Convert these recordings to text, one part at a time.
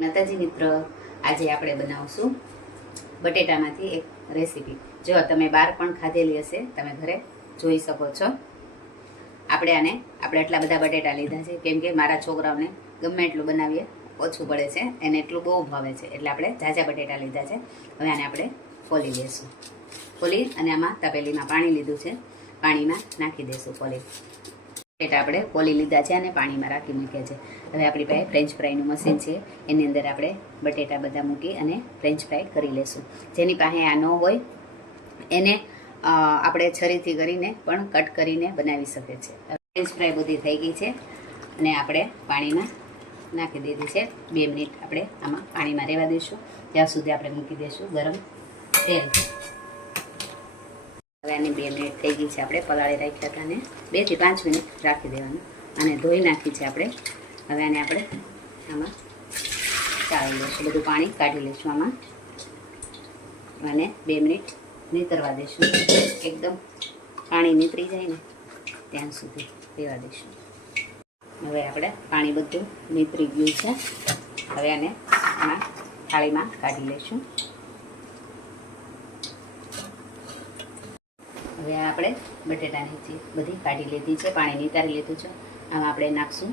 માતાજી મિત્ર, આજે આપણે બનાવશું બટેટામાંથી એક રેસીપી. જો તમે બહાર પણ ખાધેલી હશે, તમે ઘરે જોઈ શકો છો. આપણે એટલા બધા બટેટા લીધા છે કેમ કે મારા છોકરાઓને ગમે એટલું બનાવીએ ઓછું પડે છે, એને એટલું બહુ ભાવે છે, એટલે આપણે ઝાઝા બટેટા લીધા છે. હવે આને આપણે ફોલી લઈશું. ફોલી અને આમાં તપેલીમાં પાણી લીધું છે, પાણીમાં નાખી દઈશું ફોલી. બટેટા આપણે ફોલી લીધા છે અને પાણીમાં રાખી મૂક્યા છે. હવે આપણી પાસે ફ્રેન્ચ ફ્રાયનું મશીન છે, એની અંદર આપણે બટેટા બધા મૂકી અને ફ્રેન્ચ ફ્રાય કરી લઈશું. જેની પાસે આ ન હોય એને આપણે છરીથી કરીને પણ કટ કરીને બનાવી શકે છે. ફ્રેન્ચ ફ્રાય બધી થઈ ગઈ છે અને આપણે પાણીમાં નાખી દીધી છે. 2 મિનિટ આપણે આમાં પાણીમાં રહેવા દઈશું, ત્યાં સુધી આપણે મૂકી દઈશું ગરમ તેલ. હવે આની 2 મિનિટ થઈ ગઈ છે, આપણે પલાળી રાખ્યા હતા અને 2 થી 5 મિનિટ રાખી દેવાનું. અને ધોઈ નાખી છે આપણે. હવે આને આપણે આમાં ચાળી લઈશું, બધું પાણી કાઢી લઈશું આમાં અને 2 મિનિટ નીતરવા દઈશું. એકદમ પાણી નીતરી જાય ને ત્યાં સુધી રહેવા દઈશું. હવે આપણે પાણી બધું નીતરી ગયું છે. હવે આને આમાં થાળીમાં કાઢી લઈશું. હવે આપણે બટેટાની બધી કાઢી લીધી છે, પાણી નીતારી લીધું છે. આમાં આપણે નાખશું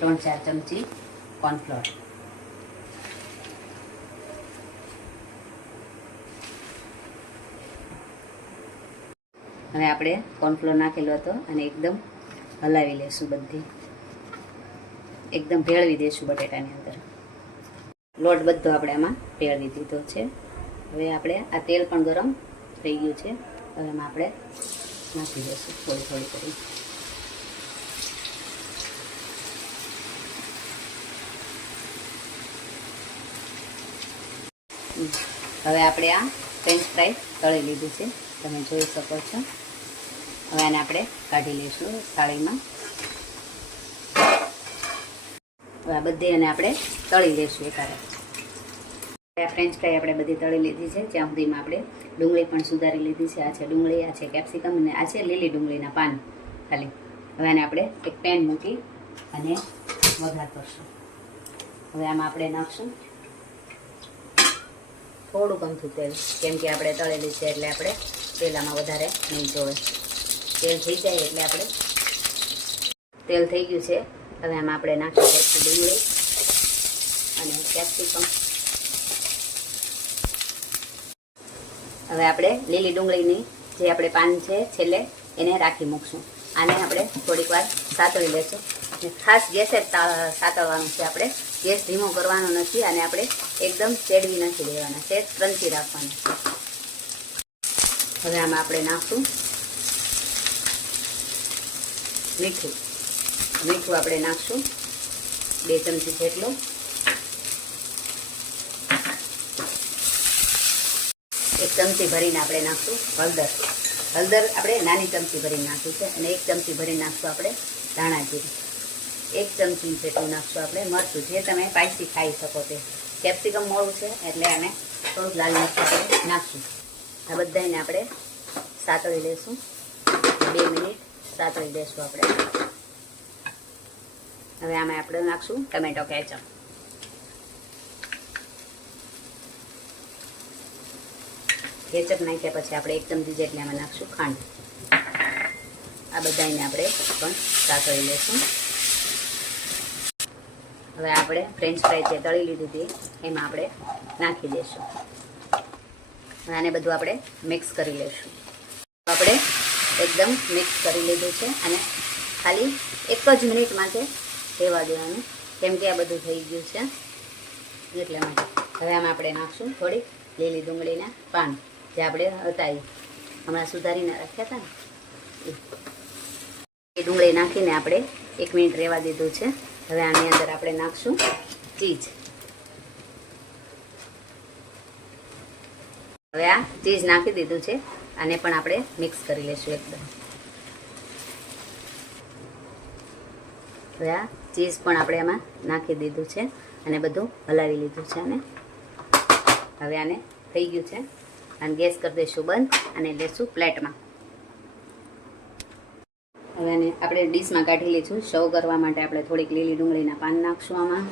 3-4 ચમચી કોર્નફ્લોર. હવે આપણે કોર્નફ્લોર નાખેલો હતો અને એકદમ હલાવી લઈશું. બધી એકદમ ભેળવી દઈશું બટેટાની અંદર. લોટ બધો આપણે આમાં ભેળવી દીધો છે. હવે આપણે આ તેલ પણ ગરમ થઈ ગયું છે. હવે એમાં આપણે નાખી દઈશું થોડી થોડી કરી. હવે આપણે આ ફ્રેન્ચ ફ્રાય તળી લીધું છે, તમે જોઈ શકો છો. હવે આને આપણે કાઢી લઈશું થાળીમાં. હવે આ બધી અને આપણે તળી લઈશું એકારે. આ ફ્રેન્ચ ફ્રાય આપણે બધી તળી લીધી છે. જ્યાં સુધીમાં આપણે ડુંગળી પણ સુધારી લીધી છે. આ છે ડુંગળી, આ છે કેપ્સિકમ અને આ છે લીલી ડુંગળીના પાન ખાલી. હવે આને આપણે એક પેન મૂકી અને વઘાર કરશું. હવે આમાં આપણે નાખશું થોડું અમથું તેલ, કેમ કે આપણે તળેલી છે એટલે આપણે તેલ આમાં વધારે નહીં જોવે. તેલ થઈ જાય એટલે આપણે તેલ થઈ ગયું છે. હવે આમાં આપણે નાખી દઈશું ડુંગળી અને કેપ્સિકમ. હવે આપણે લીલી ડુંગળીની જે આપણે પાન છે છેલ્લે એને રાખી મૂકશું. આને આપણે થોડીક વાર સાતળી લઈશું. ખાસ ગેસે સાતળવાનું છે, આપણે ગેસ ધીમો કરવાનો નથી. અને આપણે એકદમ ચેડવી નથી દેવાના છે, ક્રંચી રાખવાનું છે. હવે આમાં આપણે નાખશું મીઠું. મીઠું આપણે નાખશું 2 ચમચી જેટલું. એક ચમચી ભરીને આપણે નાખશું હળદર. હળદર આપણે નાની ચમચી ભરીને નાખ્યું છે. અને 1 ચમચી ભરીને નાખશું આપણે ધાણા જીરું. 1 ચમચી જેટલું નાખશું આપણે મરચું, જે તમે સ્પાઈસી ખાઈ શકો તે. કેપ્સિકમ મોળું છે એટલે આને થોડુંક લાલ મરચું આપણે નાખશું. આ બધાને આપણે સાતળી લઈશું. 2 મિનિટ સાતળી દઈશું આપણે. હવે આમાં આપણે નાખશું ટમેટો કેચઅપ. કેચઅપ નાખ્યા પછી આપણે 1 ચમચી જેટલી આમાં નાખશું ખાંડ. આ બધાને આપણે પણ સાતળી લઈશું. હવે આપણે ફ્રેન્ચ ફ્રાય જે તળી લીધી હતી એમાં આપણે નાખી દઈશું. આને બધું આપણે મિક્સ કરી લઈશું. આપણે એકદમ મિક્સ કરી લીધું છે અને ખાલી 1 જ મિનિટ માટે રહેવા દેવાનું, કેમ કે આ બધું થઈ ગયું છે એટલા માટે. હવે આમાં આપણે નાખશું થોડીક લીલી ડુંગળીના પાન, જે આપણે હતા હમણાં સુધારીને રાખ્યા હતા ને એ ડુંગળી નાખીને આપણે 1 મિનિટ રહેવા દીધું છે. હવે આની અંદર આપણે નાખશું ચીઝ. હવે આ ચીઝ નાખી દીધું છે. આને પણ આપણે મિક્સ કરી લઈશું એકદમ. હવે આ ચીઝ પણ આપણે આમાં નાખી દીધું છે અને બધું હલાવી લીધું છે. અને હવે આને થઈ ગયું છે. અને ગેસ કરી દઈશું બંધ અને લેશું પ્લેટમાં. હવે આને આપણે ડીશમાં કાઢી લઈશું. સર્વ કરવા માટે આપણે થોડીક લીલી ડુંગળીના પાન નાખશું આમાં.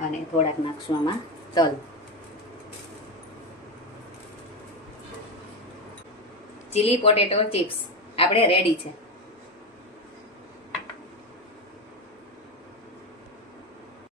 અને થોડાક નાખશું આમાં તલ. ચીલી પોટેટો ચિપ્સ આપણે રેડી છે.